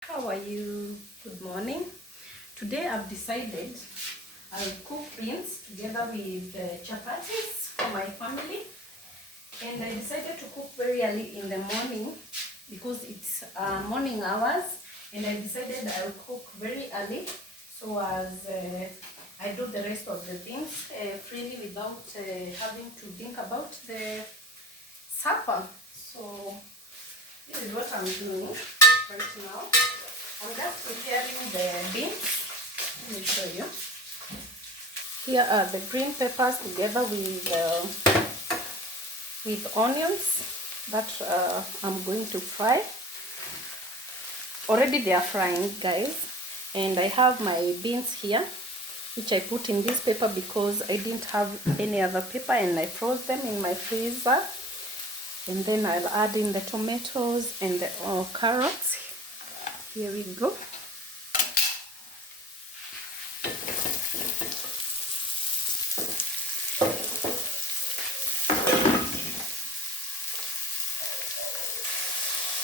How are you? Good morning. Today I've decided I'll cook beans together with chapatis for my family, and I decided to cook very early in the morning because it's morning hours, and I decided I'll cook very early so as I do the rest of the things freely without having to think about the supper. So this is what I'm doing right now. I'm just preparing the beans. Let me show you. Here are the green peppers together with onions that I'm going to fry. Already they are frying, guys. And I have my beans here, which I put in this paper because I didn't have any other paper, and I froze them in my freezer. And then I'll add in the tomatoes and the carrots. Here we go.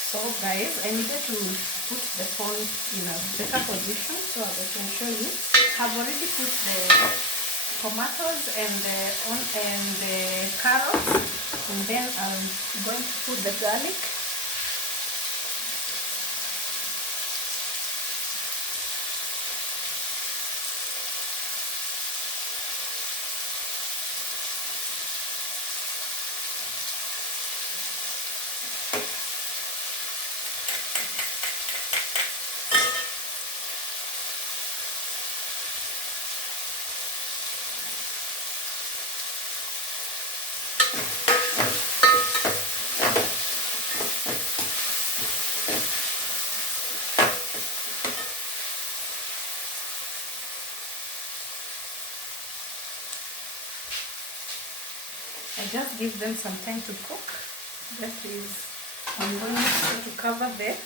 So guys, I needed to put the phone in a better position so I can show you. I've already put the tomatoes and the carrots, and then I'm going to put the garlic. I just give them some time to cook. That is, I'm going to cover them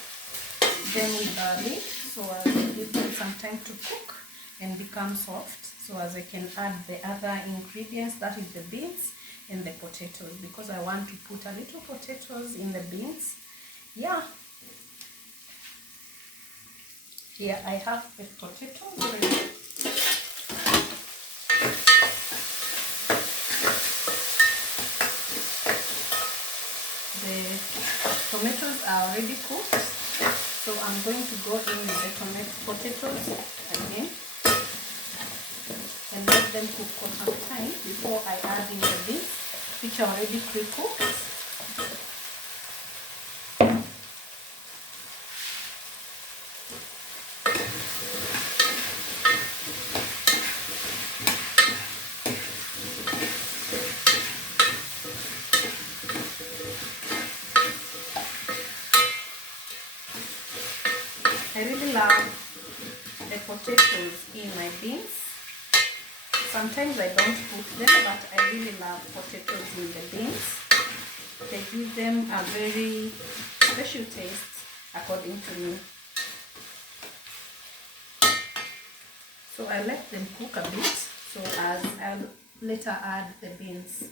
with a lid so I will give them some time to cook and become soft, so as I can add the other ingredients, that is the beans and the potatoes, because I want to put a little potatoes in the beans. Yeah. Here I have the potatoes ready. The tomatoes are already cooked, so I'm going to go in with the potatoes again and let them cook for some time before I add in the beans, which are already pre-cooked. I really love the potatoes in my beans. Sometimes I don't put them, but I really love potatoes in the beans. They give them a very special taste, according to me. So I let them cook a bit, so as I'll later add the beans.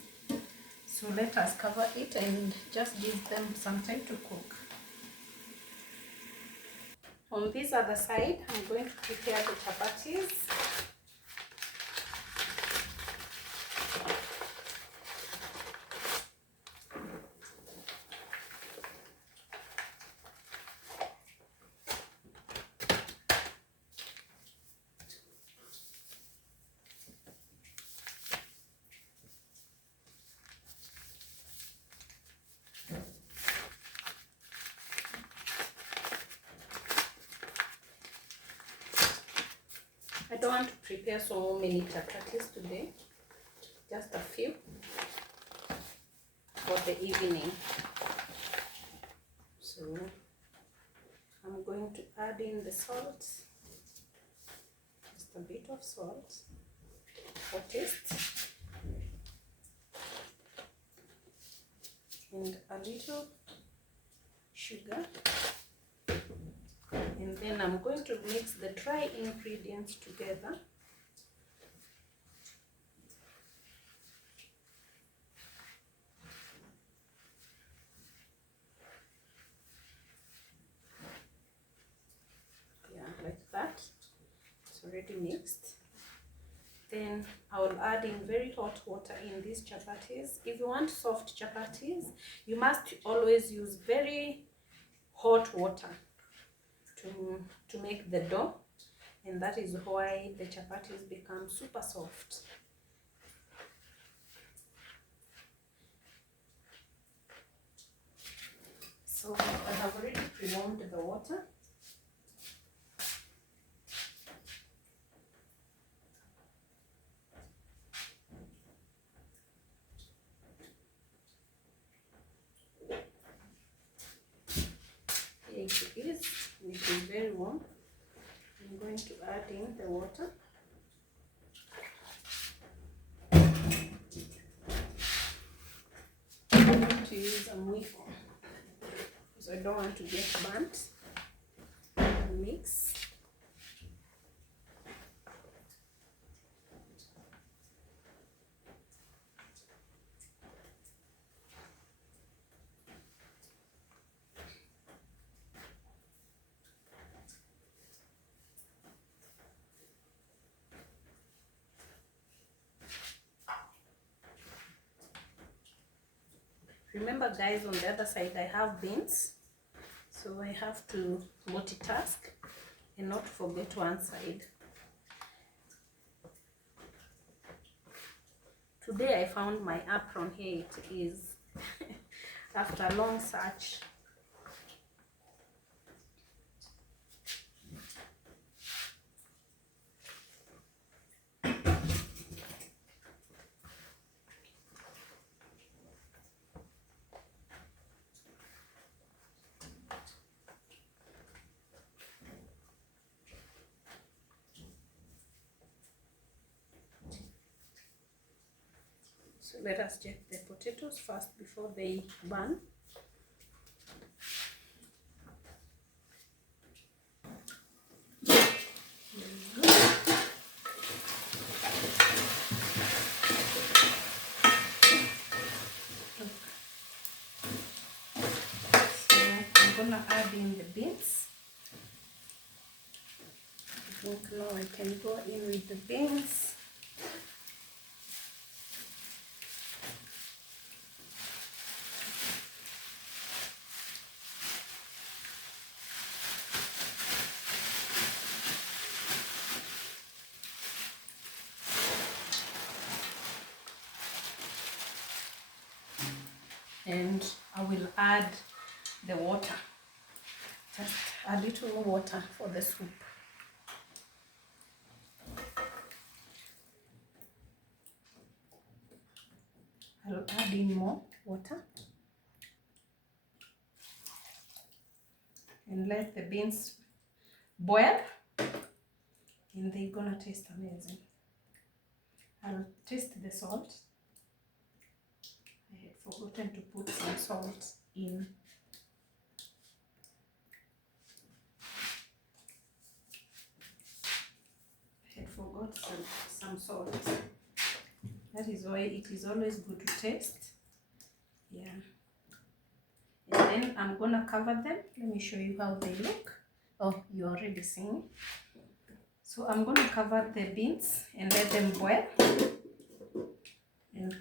So let us cover it and just give them some time to cook. On this other side, I'm going to prepare the chapatis. I don't want to prepare so many chapatis today, just a few for the evening. So I'm going to add in the salt, just a bit of salt for taste, and a little sugar, and then I'm going to mix the dry ingredients together. already mixed. Then I will add in very hot water in these chapatis. If you want soft chapatis, you must always use very hot water to make the dough, and that is why the chapatis become super soft. So I have already pre-warmed the water. Here it is. It is very warm. I'm going to add in the water. I'm going to use a mwiko because I don't want to get burnt. Mix. Remember guys, on the other side I have beans, so I have to multitask and not forget one side. Today I found my apron. Here it is. After a long search. So let us check the potatoes first before they burn. Gonna add in the beans. I think now I can go in with the beans. And I will add the water. Just a little more water for the soup. I'll add in more water and let the beans boil, and they're gonna taste amazing. I'll taste the salt. I had forgotten to put some salt in. Forgot some salt. That is why it is always good to taste. Yeah. And then I'm gonna cover them. Let me show you how they look. Oh, you're already seeing. So I'm gonna cover the beans and let them boil, and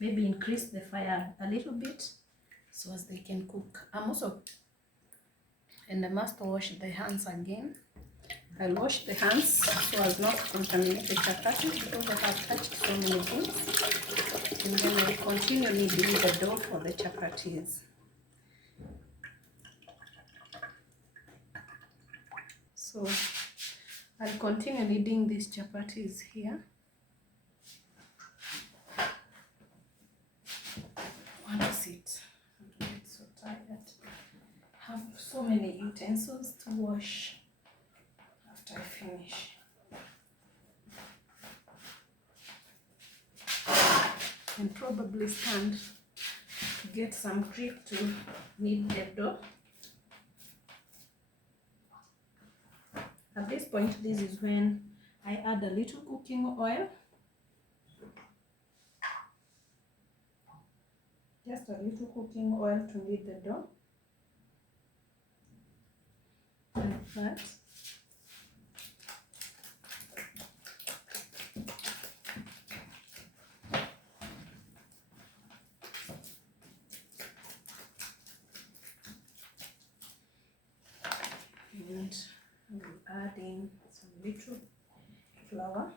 maybe increase the fire a little bit so as they can cook. And I must wash the hands again. I'll wash the hands so as not to contaminate the chapati because I have touched so many things. And then I continue kneading the dough for the chapatis. So I'll continue kneading these chapatis here. Want to sit. I get so tired. I have so many utensils to wash after I finish. And probably stand to get some grip to knead the dough. At this point, this is when I add a little cooking oil. Just a little cooking oil to knead the dough. Like that. and we'll add in some little flour.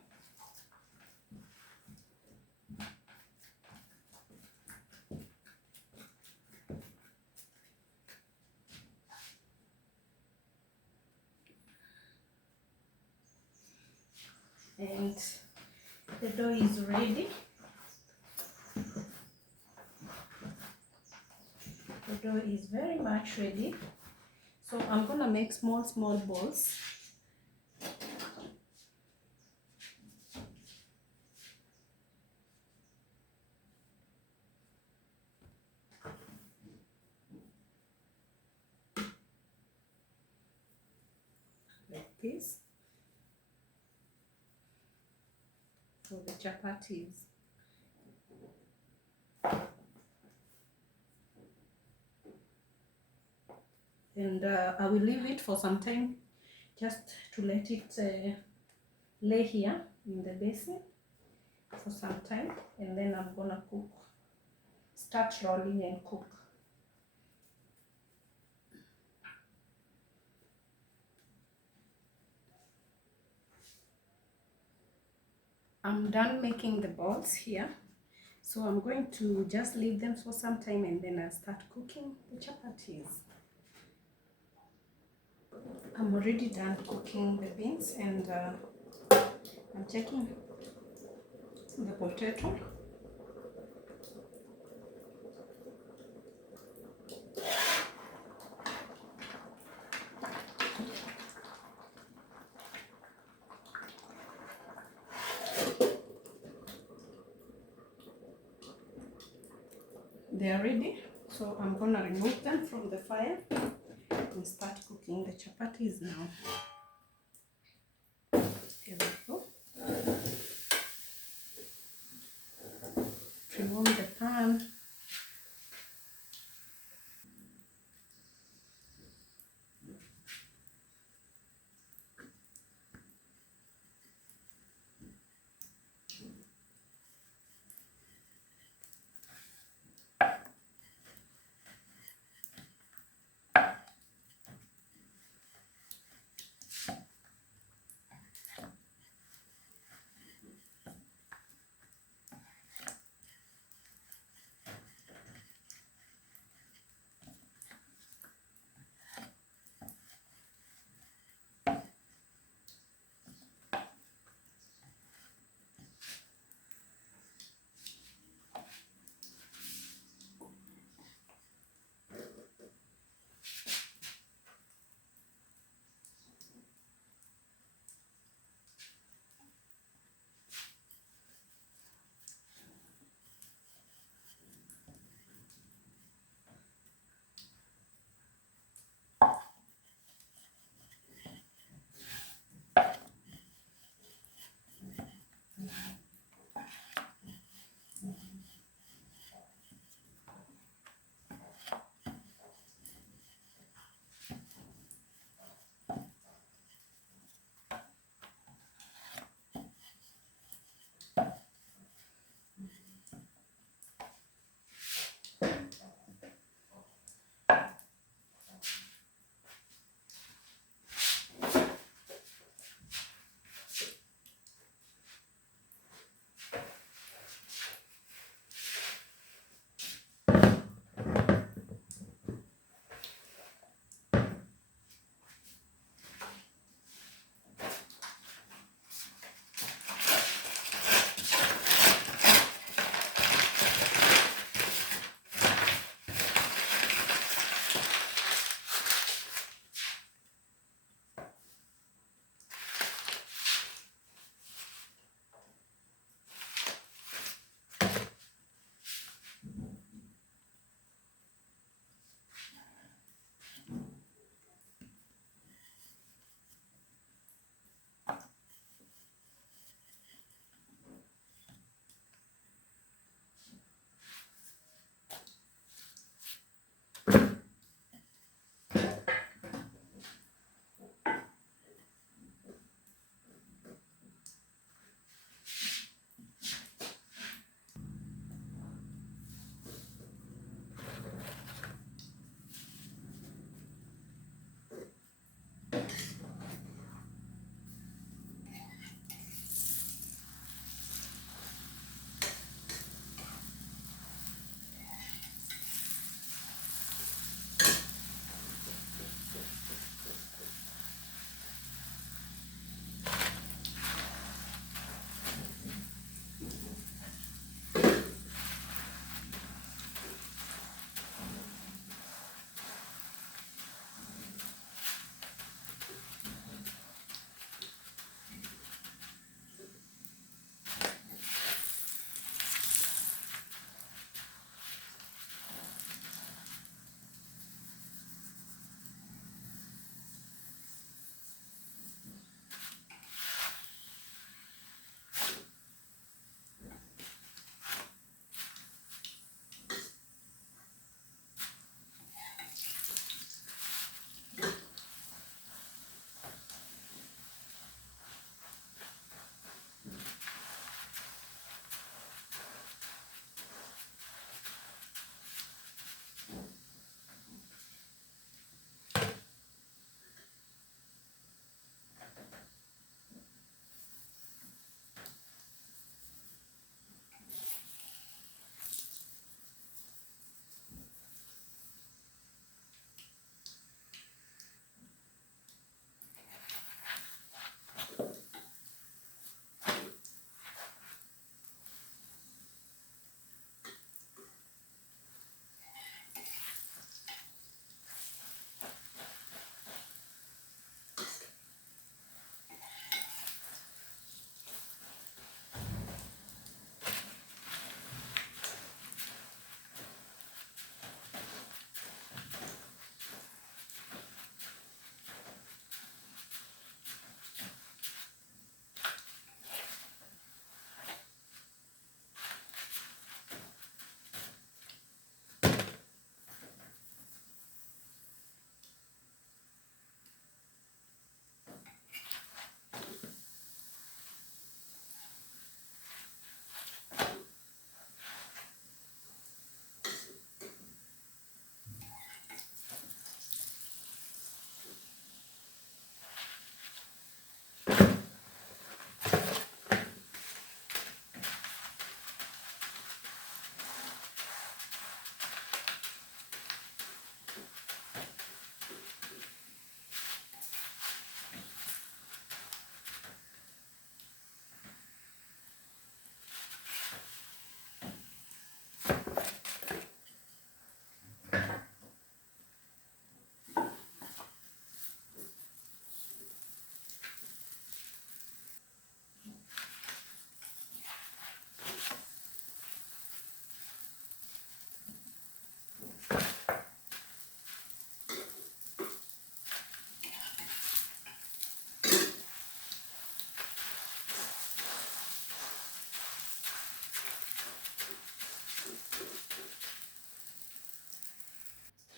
And the dough is ready. The dough is very much ready. So I'm gonna make small balls. Like this. For the chapatis. And I will leave it for some time just to let it lay here in the basin for some time, and then I'm gonna start rolling and cook. I'm done making the balls here, so I'm going to just leave them for some time and then I'll start cooking the chapatis. I'm already done cooking the beans, and I'm checking the potato. They are ready, so I'm gonna remove them from the fire and start cooking the chapatis now. Here we go. Remove the pan.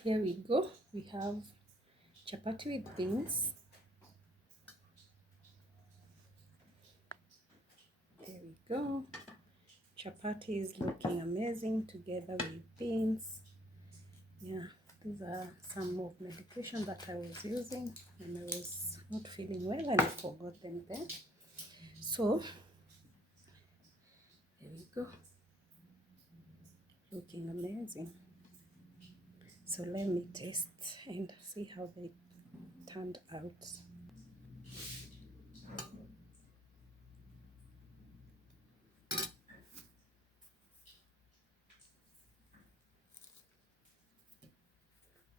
Here we go. We have chapati with beans. There we go. Chapati is looking amazing together with beans. Yeah, these are some of medication that I was using and I was not feeling well and I forgot them there. So there we go. Looking amazing. So let me taste and see how they turned out.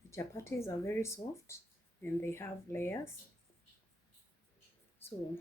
The chapatis are very soft and they have layers. So